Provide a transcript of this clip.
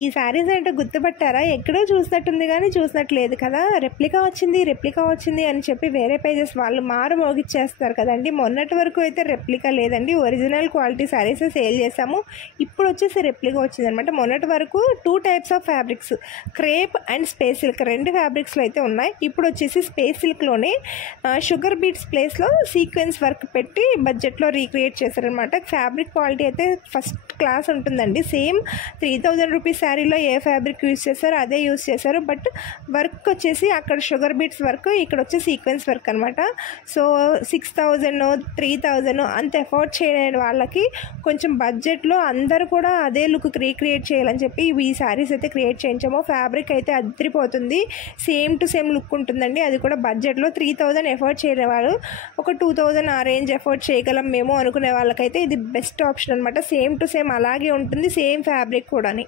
ఈ శారీస్ ఏంటో గుర్తుపట్టారా? ఎక్కడో చూసినట్టుంది గానీ చూసినట్లేదు కదా! రెప్లికా వచ్చింది అని చెప్పి వేరే పేజెస్ వాళ్ళు మోగిచ్చేస్తారు కదండీ! మొన్నటి వరకు అయితే రెప్లికా లేదండి. ఒరిజినల్ క్వాలిటీ శారీసే సేల్ చేసాము. ఇప్పుడు వచ్చేసి రెప్లికా వచ్చిందనమాట. మొన్నటి వరకు 2 types of fabrics, crepe and space silk 2 ఫ్యాబ్రిక్స్లో అయితే ఉన్నాయి. ఇప్పుడు వచ్చేసి స్పేస్ సిల్క్లోనే షుగర్ బీట్స్ ప్లేస్లో సీక్వెన్స్ వర్క్ పెట్టి బడ్జెట్లో రీక్రియేట్ చేశారనమాట. ఫ్యాబ్రిక్ క్వాలిటీ అయితే ఫస్ట్ క్లాస్ ఉంటుందండి. సేమ్ 3000 రూపీస్ శారీలో ఏ ఫ్యాబ్రిక్ యూజ్ చేశారో అదే యూజ్ చేశారు. బట్ వర్క్ వచ్చేసి అక్కడ షుగర్ బీట్స్ వర్క్, ఇక్కడ వచ్చి సీక్వెన్స్ వర్క్ అనమాట. సో 6000 3000 అంత ఎఫోర్డ్ చేయలేని వాళ్ళకి కొంచెం బడ్జెట్లో అందరూ కూడా అదే లుక్ రీక్రియేట్ చేయాలని చెప్పి ఈ శారీస్ అయితే క్రియేట్ చేయించాము. ఫ్యాబ్రిక్ అయితే అదిరిపోతుంది. సేమ్ టు సేమ్ లుక్ ఉంటుందండి. అది కూడా బడ్జెట్లో 3000 ఎఫోర్డ్ చేయని వాళ్ళు ఒక 2000 ఆ రేంజ్ ఎఫోర్డ్ చేయగలం మేము అనుకునే వాళ్ళకైతే ఇది బెస్ట్ ఆప్షన్ అనమాట. సేమ్ టు సేమ్ అలాగే ఉంటుంది, సేమ్ ఫ్యాబ్రిక్ కూడాని.